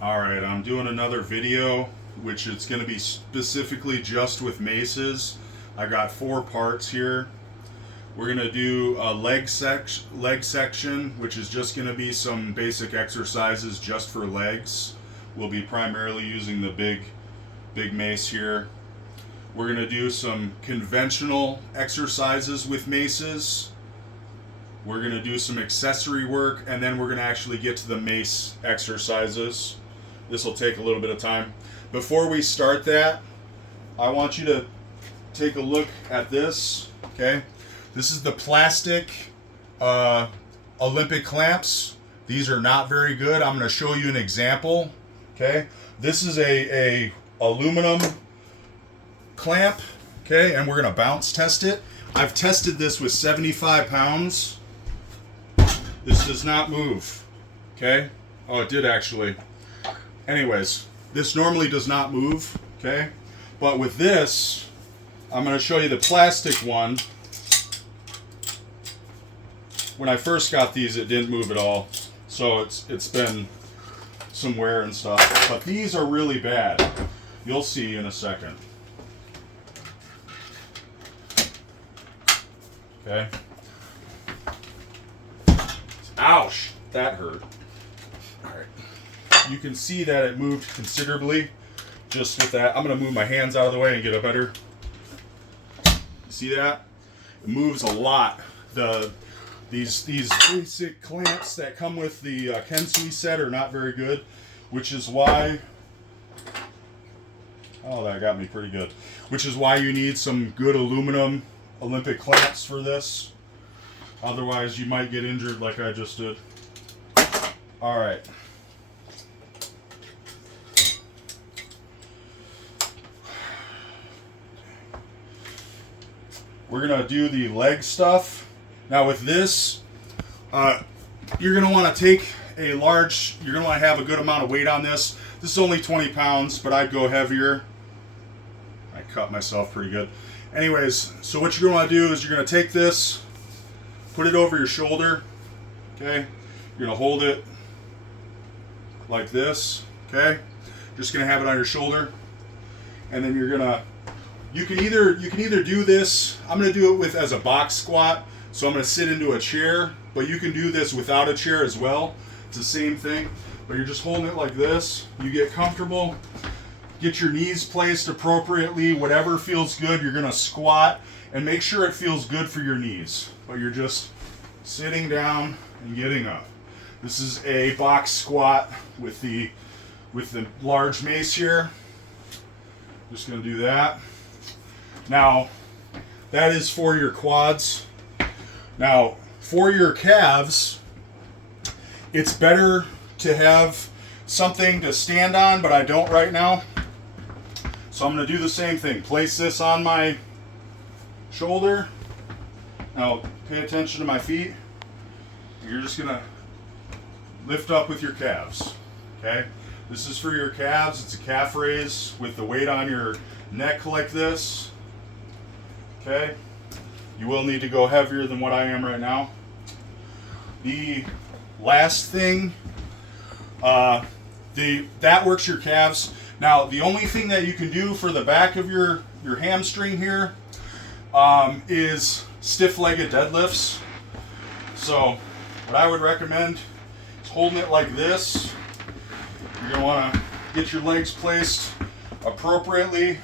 Alright, I'm doing another video, which is going to be specifically just with maces. I got 4 parts here. We're going to do a leg section, which is just going to be some basic exercises just for legs. We'll be primarily using the big mace here. We're going to do some conventional exercises with maces. We're going to do some accessory work, and then we're going to actually get to the mace exercises. This will take a little bit of time. Before we start that, I want you to take a look at this, okay? This is the plastic Olympic clamps. These are not very good. I'm going to show you an example, okay? This is a aluminum clamp, okay? And we're going to bounce test it. I've tested this with 75 pounds. This does not move, okay? Oh, it did actually. Anyways, this normally does not move, okay? But with this, I'm going to show you the plastic one. When I first got these, it didn't move at all. So it's been some wear and stuff. But these are really bad. You'll see in a second. Okay. Ouch! That hurt. Alright. You can see that it moved considerably just with that. I'm going to move my hands out of the way and get a better... See that? It moves a lot. These basic clamps that come with the Kensui set are not very good, which is why... Oh, that got me pretty good. Which is why you need some good aluminum Olympic clamps for this. Otherwise, you might get injured like I just did. Alright. We're going to do the leg stuff. Now with this, you're going to want to take a large, you're going to want to have a good amount of weight on this. This is only 20 pounds, but I'd go heavier. I cut myself pretty good. Anyways, so what you're going to do is you're going to take this, put it over your shoulder, okay? You're going to hold it like this, okay? Just going to have it on your shoulder. And then you're going to, you can either do this, I'm going to do it with as a box squat. So I'm going to sit into a chair, but you can do this without a chair as well. It's the same thing, but you're just holding it like this. You get comfortable. Get your knees placed appropriately. Whatever feels good, you're going to squat and make sure it feels good for your knees. But you're just sitting down and getting up. This is a box squat with the large mace here. Just going to do that. Now, that is for your quads. Now, for your calves, it's better to have something to stand on, but I don't right now. So I'm going to do the same thing. Place this on my shoulder. Now, pay attention to my feet. You're just going to lift up with your calves. Okay? This is for your calves. It's a calf raise with the weight on your neck like this. Okay? You will need to go heavier than what I am right now. The last thing, that works your calves. Now, the only thing that you can do for the back of your hamstring here is stiff-legged deadlifts. So, what I would recommend is holding it like this. You're going to want to get your legs placed appropriately,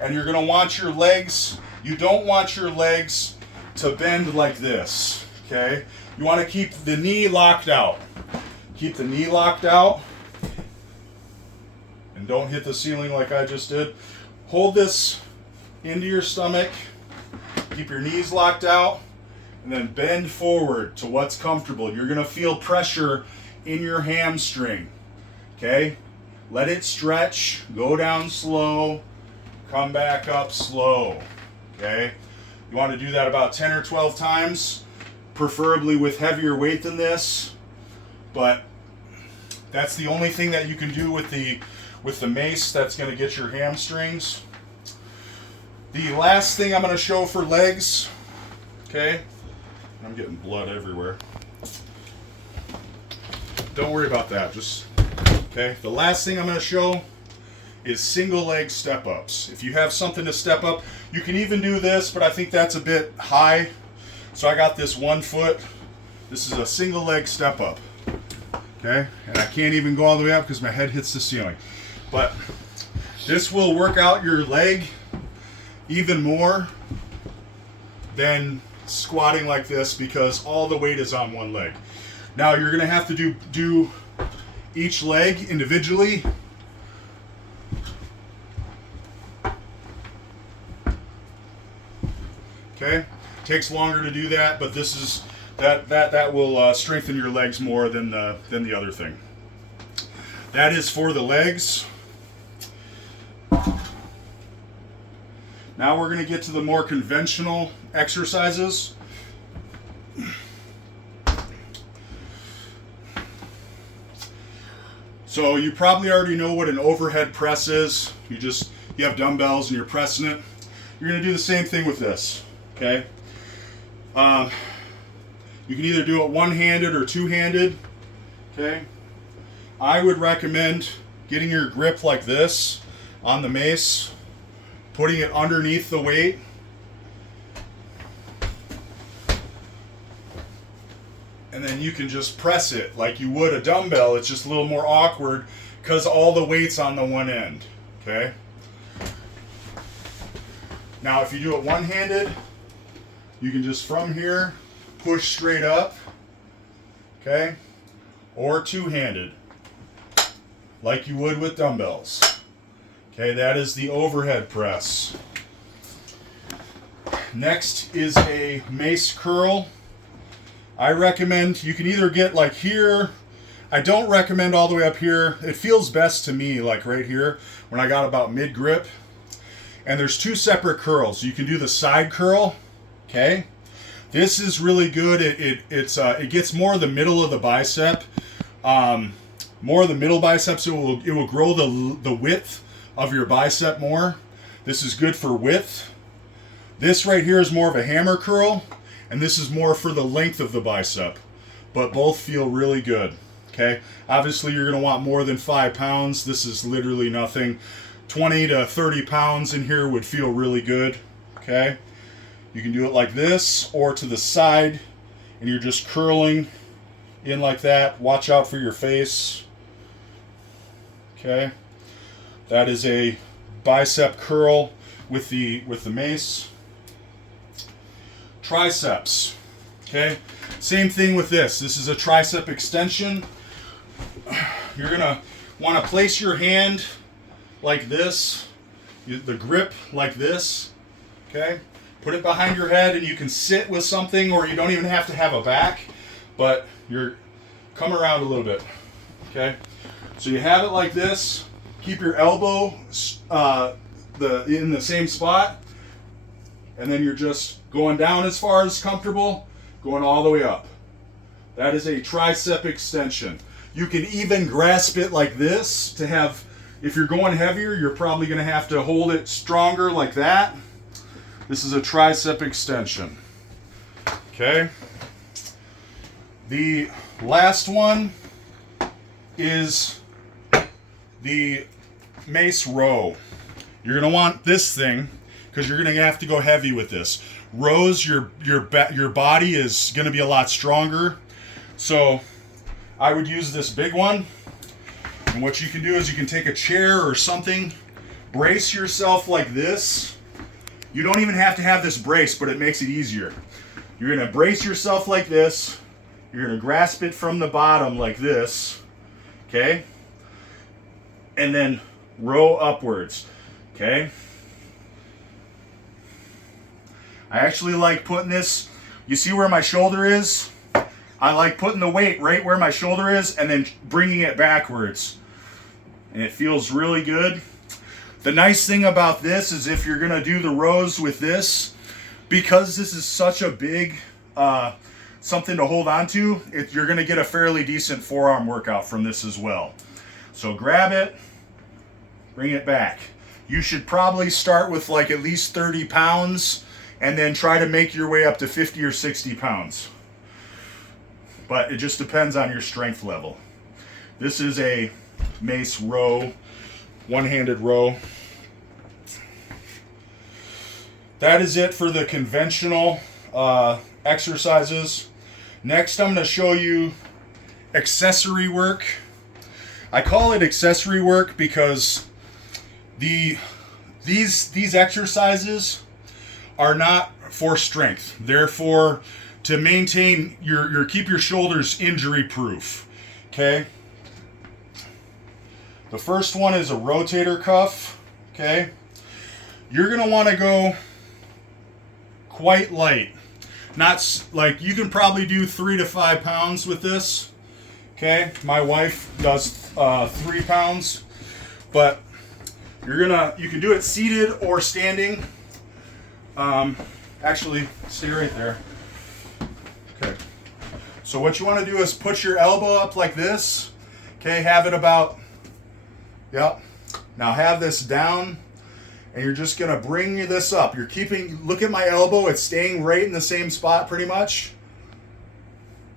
and you're going to want your legs... You don't want your legs to bend like this, okay? You want to keep the knee locked out. Keep the knee locked out. And don't hit the ceiling like I just did. Hold this into your stomach. Keep your knees locked out. And then bend forward to what's comfortable. You're going to feel pressure in your hamstring, okay? Let it stretch. Go down slow. Come back up slow. Okay, you want to do that about 10 or 12 times, preferably with heavier weight than this, but that's the only thing that you can do with the mace that's going to get your hamstrings. The last thing I'm going to show for legs, okay, I'm getting blood everywhere. Don't worry about that, just Okay, the last thing I'm going to show is single leg step ups. If you have something to step up, you can even do this, but I think that's a bit high. So I got this 1 foot. This is a single leg step up. Okay, and I can't even go all the way up because my head hits the ceiling. But this will work out your leg even more than squatting like this because all the weight is on one leg. Now you're going to have to do each leg individually. Okay, takes longer to do that, but this is that will strengthen your legs more than the other thing. That is for the legs. Now we're going to get to the more conventional exercises. So you probably already know what an overhead press is. You have dumbbells and you're pressing it. You're going to do the same thing with this. Okay. You can either do it one-handed or two-handed. Okay. I would recommend getting your grip like this on the mace, putting it underneath the weight, and then you can just press it like you would a dumbbell. It's just a little more awkward because all the weight's on the one end. Okay. Now if you do it one-handed, you can just from here push straight up, okay, or two-handed like you would with dumbbells. Okay, that is the overhead press. Next is a mace curl. I recommend you can either get like here. I don't recommend all the way up here. It feels best to me like right here when I got about mid grip. And there's two separate curls. You can do the side curl. Okay, this is really good. It gets more of the middle of the bicep, more of the middle biceps. It will grow the width of your bicep more. This is good for width. This right here is more of a hammer curl, and this is more for the length of the bicep. But both feel really good. Okay, obviously you're going to want more than 5 pounds. This is literally nothing. 20 to 30 pounds in here would feel really good. Okay. You can do it like this or to the side, and you're just curling in like that. Watch out for your face. Okay, that is a bicep curl with the mace. Triceps. Okay, same thing with this. This is a tricep extension. You're gonna want to place your hand like this, the grip like this. Okay. Put it behind your head, and you can sit with something, or you don't even have to have a back, but come around a little bit. Okay, so you have it like this. Keep your elbow in the same spot, and then you're just going down as far as comfortable, going all the way up. That is a tricep extension. You can even grasp it like this to have. If you're going heavier, you're probably going to have to hold it stronger like that. This is a tricep extension. Okay. The last one is the mace row. You're going to want this thing because you're going to have to go heavy with this. Rows, your body is going to be a lot stronger. So I would use this big one. And what you can do is you can take a chair or something, brace yourself like this. You don't even have to have this brace, but it makes it easier. You're going to brace yourself like this. You're going to grasp it from the bottom like this. Okay? And then row upwards. Okay? I actually like putting this, you see where my shoulder is? I like putting the weight right where my shoulder is and then bringing it backwards. And it feels really good. The nice thing about this is if you're going to do the rows with this, because this is such a big something to hold on to, you're going to get a fairly decent forearm workout from this as well. So grab it, bring it back. You should probably start with like at least 30 pounds and then try to make your way up to 50 or 60 pounds. But it just depends on your strength level. This is a Mace row, one-handed row. That is it for the conventional exercises. Next, I'm going to show you accessory work. I call it accessory work because these exercises are not for strength. Therefore, to maintain keep your shoulders injury proof. Okay. The first one is a rotator cuff. Okay. You're gonna want to go quite light. Not like you can probably do 3 to 5 pounds with this. Okay. My wife does 3 pounds, but you can do it seated or standing. Actually, stay right there. Okay. So what you want to do is put your elbow up like this. Okay, have it about, yep. Now have this down, and you're just going to bring this up. Look at my elbow. It's staying right in the same spot pretty much.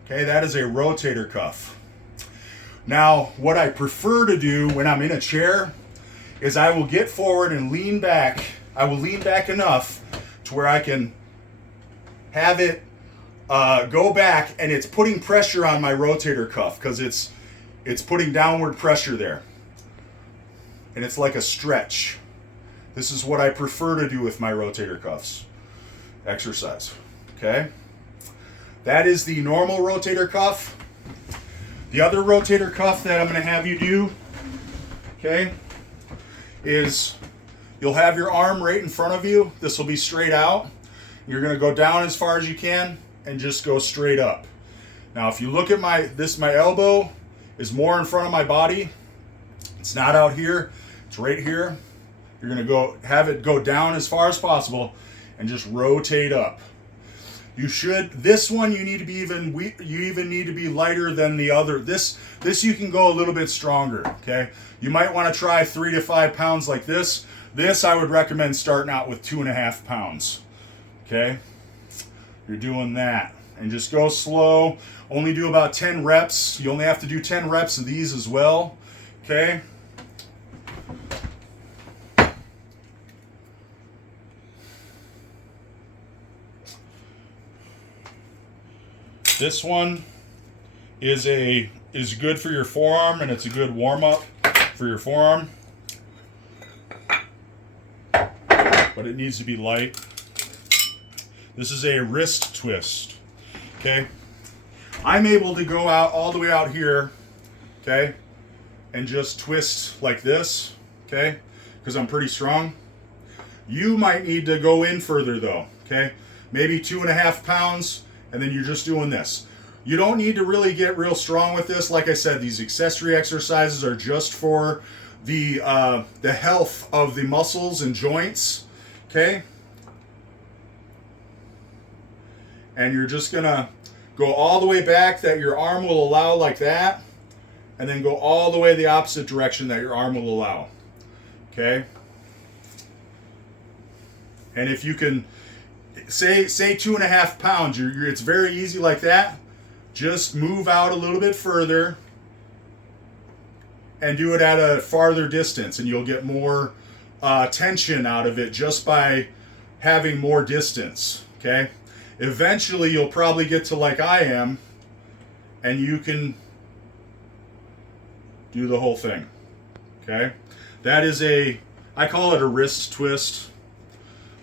Okay, that is a rotator cuff. Now, what I prefer to do when I'm in a chair is I will get forward and lean back. I will lean back enough to where I can have it go back, and it's putting pressure on my rotator cuff because it's putting downward pressure there. And it's like a stretch. This is what I prefer to do with my rotator cuffs exercise. Okay? That is the normal rotator cuff. The other rotator cuff that I'm going to have you do, okay, is you'll have your arm right in front of you. This will be straight out. You're going to go down as far as you can and just go straight up. Now, if you look at my elbow is more in front of my body. It's not out here. It's right here. You're going to have it go down as far as possible and just rotate up. This one you need to be you even need to be lighter than the other. This you can go a little bit stronger, okay? You might want to try 3 to 5 pounds like this. This I would recommend starting out with 2.5 pounds. Okay? You're doing that. And just go slow. Only do about 10 reps. You only have to do 10 reps of these as well. Okay? This one is good for your forearm, and it's a good warm-up for your forearm. But it needs to be light. This is a wrist twist. Okay? I'm able to go out all the way out here, okay, and just twist like this, okay, because I'm pretty strong. You might need to go in further though, okay? Maybe 2.5 pounds, and then you're just doing this. You don't need to really get real strong with this. Like I said, these accessory exercises are just for the health of the muscles and joints, okay? And you're just gonna go all the way back that your arm will allow like that, and then go all the way the opposite direction that your arm will allow, okay? And if you can, say 2.5 pounds, it's very easy like that. Just move out a little bit further and do it at a farther distance, and you'll get more tension out of it just by having more distance, okay? Eventually, you'll probably get to like I am, and you can do the whole thing, okay? That is I call it a wrist twist,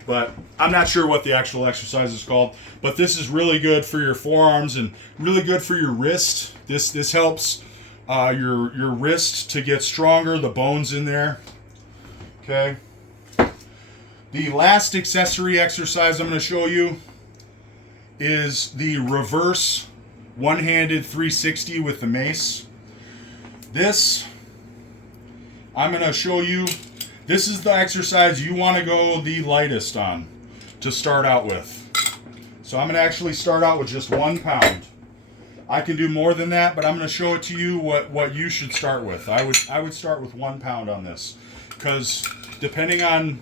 but I'm not sure what the actual exercise is called. But this is really good for your forearms and really good for your wrist. This helps your wrist to get stronger, the bones in there, okay? The last accessory exercise I'm going to show you is the reverse one-handed 360 with the mace. This, I'm going to show you, this is the exercise you want to go the lightest on to start out with. So I'm going to actually start out with just 1 pound. I can do more than that, but I'm going to show it to you what you should start with. I would start with 1 pound on this, because depending on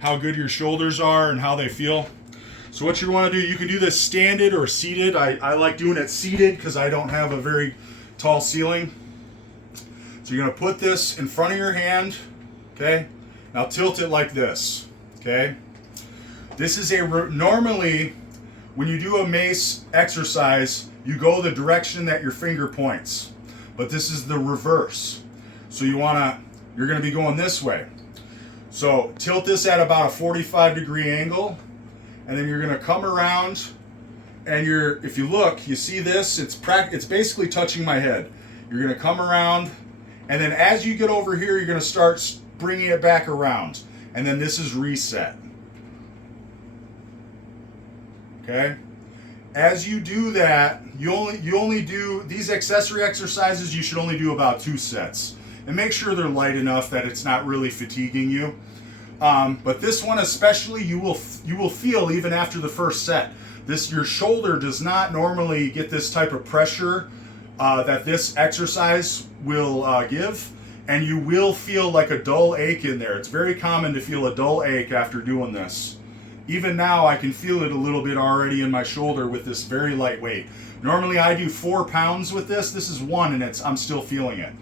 how good your shoulders are and how they feel. So what you want to do, you can do this standing or seated. I like doing it seated because I don't have a very tall ceiling. So So you're going to put this in front of your hand, okay? Now tilt it like this, okay? This is normally, when you do a mace exercise, you go the direction that your finger points. But this is the reverse. So you're going to be going this way. So tilt this at about a 45-degree angle, and then you're going to come around, and if you look, you see this, it's basically touching my head. You're going to come around, and then as you get over here, you're going to start bringing it back around, and then this is reset. Okay? As you do that, you only do these accessory exercises, you should only do about 2 sets. And make sure they're light enough that it's not really fatiguing you. But this one especially, you will feel even after the first set. Your shoulder does not normally get this type of pressure that this exercise will give, and you will feel like a dull ache in there. It's very common to feel a dull ache after doing this. Even now, I can feel it a little bit already in my shoulder with this very light weight. Normally, I do 4 pounds with this. This is 1, and I'm still feeling it.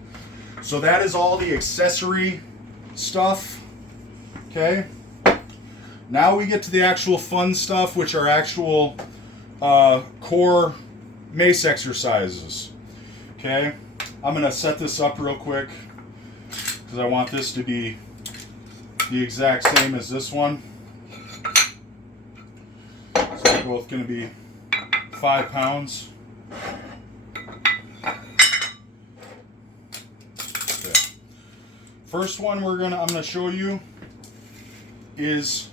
So that is all the accessory stuff. Okay. Now we get to the actual fun stuff, which are actual core mace exercises. Okay. I'm going to set this up real quick because I want this to be the exact same as this one. So they're both going to be 5 pounds. Okay. First one I'm going to show you is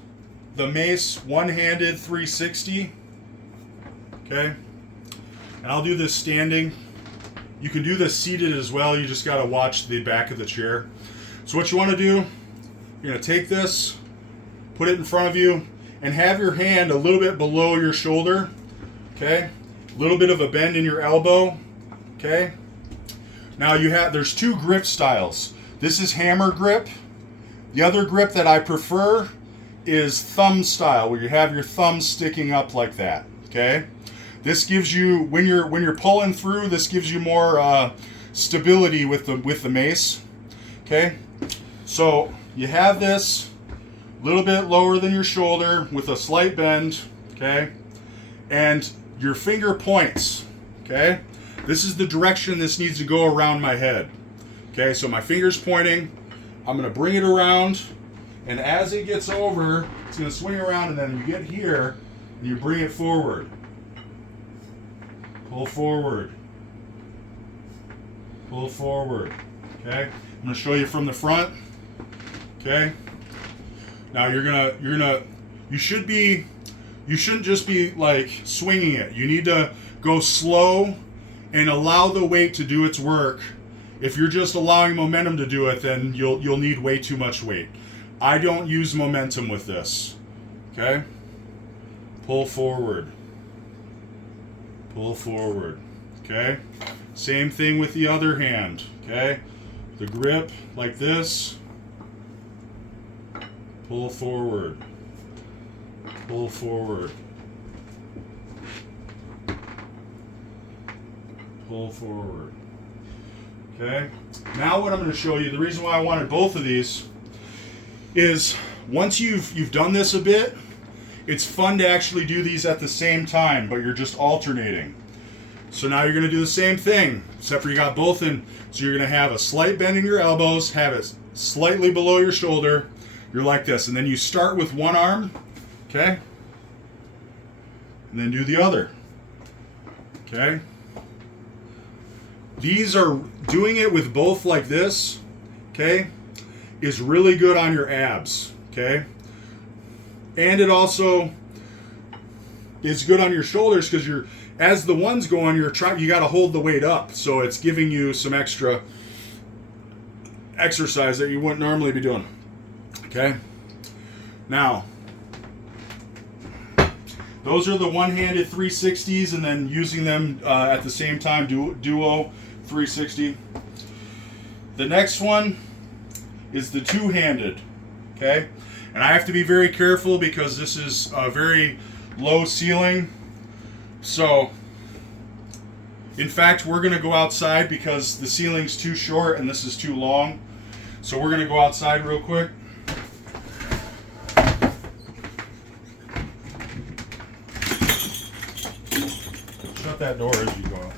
the Mace one-handed 360. Okay. And I'll do this standing. You can do this seated as well. You just got to watch the back of the chair. So what you want to do, you're going to take this, put it in front of you, and have your hand a little bit below your shoulder. Okay. A little bit of a bend in your elbow. Okay. Now there's 2 grip styles. This is hammer grip. The other grip that I prefer is thumb style, where you have your thumb sticking up like that. Okay. This gives you, when you're pulling through, this gives you more stability with the mace. Okay. So you have this a little bit lower than your shoulder with a slight bend. Okay. And your finger points. Okay. This is the direction this needs to go around my head. Okay. So my finger's pointing. I'm going to bring it around. And as it gets over, it's going to swing around, and then you get here, and you bring it forward. Pull forward. Pull forward. Okay? I'm going to show you from the front. Okay? Now you shouldn't just be like swinging it. You need to go slow and allow the weight to do its work. If you're just allowing momentum to do it, then you'll need way too much weight. I don't use momentum with this. Okay? Pull forward. Pull forward. Okay? Same thing with the other hand. Okay? The grip like this. Pull forward. Pull forward. Pull forward. Okay? Now what I'm going to show you, the reason why I wanted both of these is once you've done this a bit, it's fun to actually do these at the same time, but you're just alternating. So now you're going to do the same thing, except for you got both in. So you're going to have a slight bend in your elbows, have it slightly below your shoulder. You're like this, and then you start with one arm, okay? And then do the other, okay? Doing it with both like this, okay, is really good on your abs, okay? And it also is good on your shoulders because as the one's going, you got to hold the weight up, so it's giving you some extra exercise that you wouldn't normally be doing. Okay? Now, those are the one-handed 360s, and then using them at the same time, duo 360. The next one is the two-handed. Okay? And I have to be very careful because this is a very low ceiling. So In fact, we're gonna go outside because the ceiling's too short and this is too long. So we're gonna go outside real quick. Shut that door as you go out.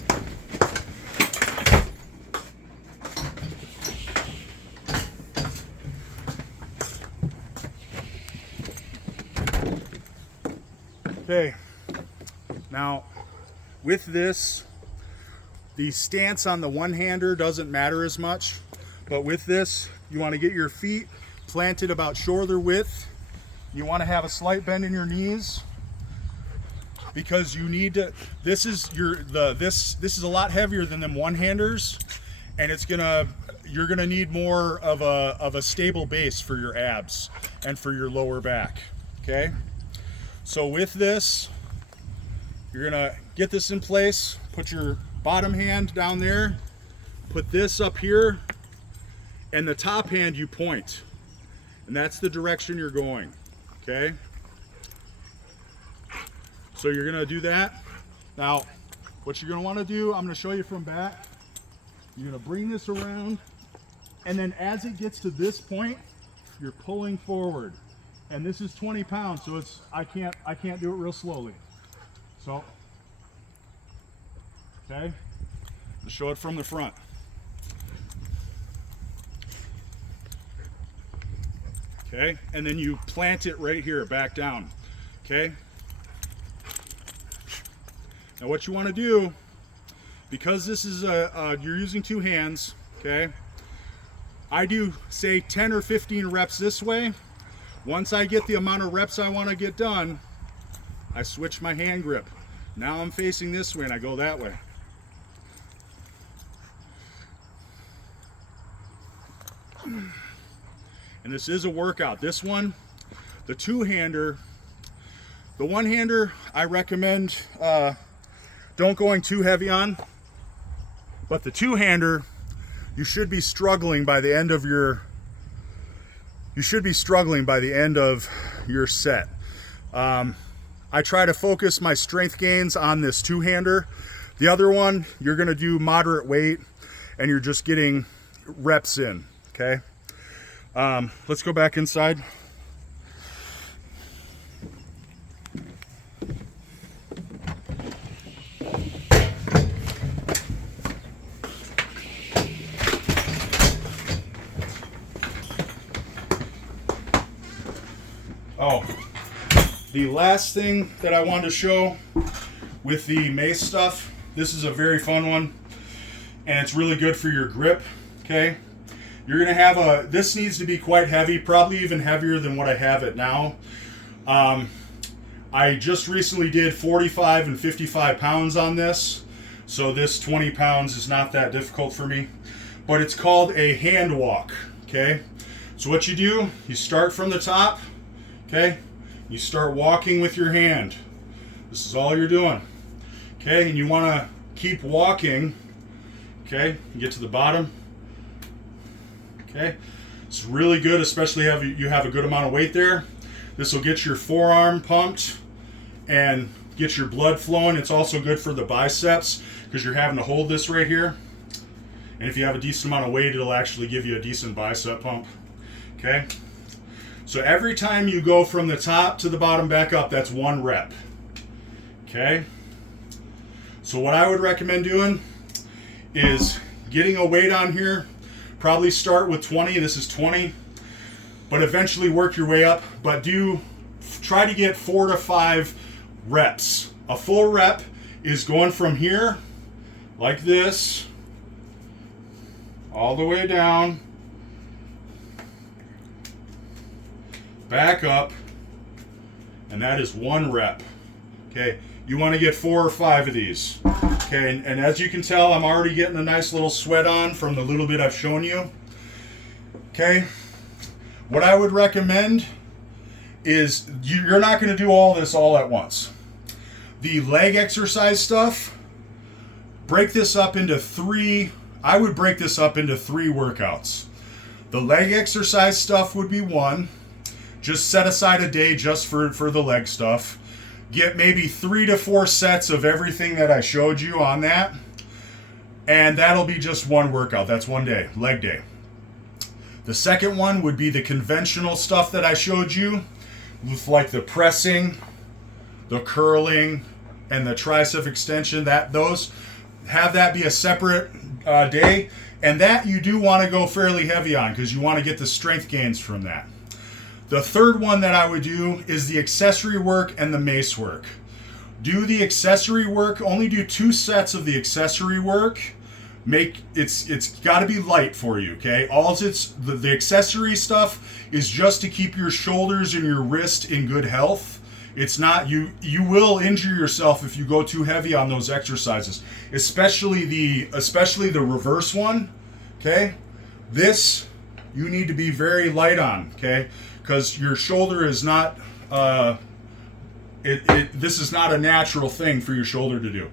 Okay, now with this, the stance on the one-hander doesn't matter as much, but with this, you want to get your feet planted about shoulder width. You want to have a slight bend in your knees because you need to. This is a lot heavier than them one-handers, and you're gonna need more of a stable base for your abs and for your lower back. Okay. So with this, you're gonna get this in place, put your bottom hand down there, put this up here, and the top hand you point. And that's the direction you're going, okay? So you're gonna do that. Now, what you're gonna wanna do, I'm gonna show you from back. You're gonna bring this around, and then as it gets to this point, you're pulling forward. And this is 20 pounds, so I can't do it real slowly. So, okay, let's show it from the front. Okay, and then you plant it right here, back down. Okay. Now what you want to do, because this is you're using two hands. Okay, I do say 10 or 15 reps this way. Once I get the amount of reps I want to get done, I switch my hand grip. Now I'm facing this way and I go that way. And this is a workout. This one, the two-hander, the one-hander I recommend don't going too heavy on, but the two-hander, you should be struggling by the end of your set. I try to focus my strength gains on this two-hander. The other one, you're gonna do moderate weight and you're just getting reps in, okay? Let's go back inside. Oh, the last thing that I wanted to show with the Mace stuff, this is a very fun one, and it's really good for your grip, okay? You're gonna have this needs to be quite heavy, probably even heavier than what I have it now. I just recently did 45 and 55 pounds on this, so this 20 pounds is not that difficult for me, but it's called a hand walk, okay? So what you do, you start from the top, okay? You start walking with your hand. This is all you're doing. Okay, and you want to keep walking. Okay, you get to the bottom. Okay, it's really good, especially if you have a good amount of weight there. This will get your forearm pumped and get your blood flowing. It's also good for the biceps because you're having to hold this right here. And if you have a decent amount of weight, it'll actually give you a decent bicep pump. Okay. So every time you go from the top to the bottom back up, that's 1 rep. Okay? So what I would recommend doing is getting a weight on here. Probably start with 20. This is 20. But eventually work your way up. But try to get 4 to 5 reps. A full rep is going from here, like this, all the way down, back up, and that is 1 rep. Okay, you want to get 4 or 5 of these. Okay, and as you can tell, I'm already getting a nice little sweat on from the little bit I've shown you. Okay, what I would recommend is you're not going to do all this all at once. The leg exercise stuff, break this up into 3. I would break this up into 3 workouts. The leg exercise stuff would be 1. Just set aside a day just for the leg stuff. Get maybe 3 to 4 sets of everything that I showed you on that. And that'll be just one workout. That's one day, leg day. The second one would be the conventional stuff that I showed you, with like the pressing, the curling, and the tricep extension. Those have that be a separate day, and that you do want to go fairly heavy on because you want to get the strength gains from that. The third one that I would do is the accessory work and the mace work. Do the accessory work, only do 2 sets of the accessory work. It's got to be light for you, okay? The accessory stuff is just to keep your shoulders and your wrist in good health. It's not, you will injure yourself if you go too heavy on those exercises, especially the reverse one, okay? This you need to be very light on, okay? Because your shoulder is not this is not a natural thing for your shoulder to do.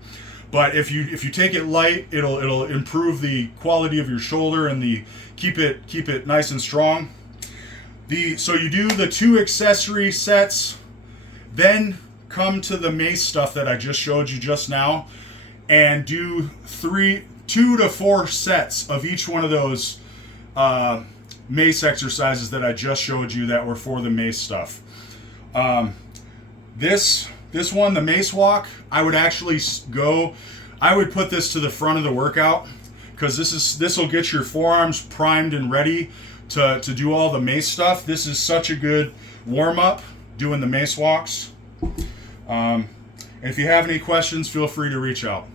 But if you take it light, it'll improve the quality of your shoulder and keep it nice and strong. So you do the 2 accessory sets, then come to the mace stuff that I just showed you just now, and do 2 to 4 sets of each one of those mace exercises that I just showed you that were for the mace stuff. This one, the mace walk, I would put this to the front of the workout because this will get your forearms primed and ready to do all the mace stuff. This is such a good warm up doing the mace walks. And if you have any questions, feel free to reach out.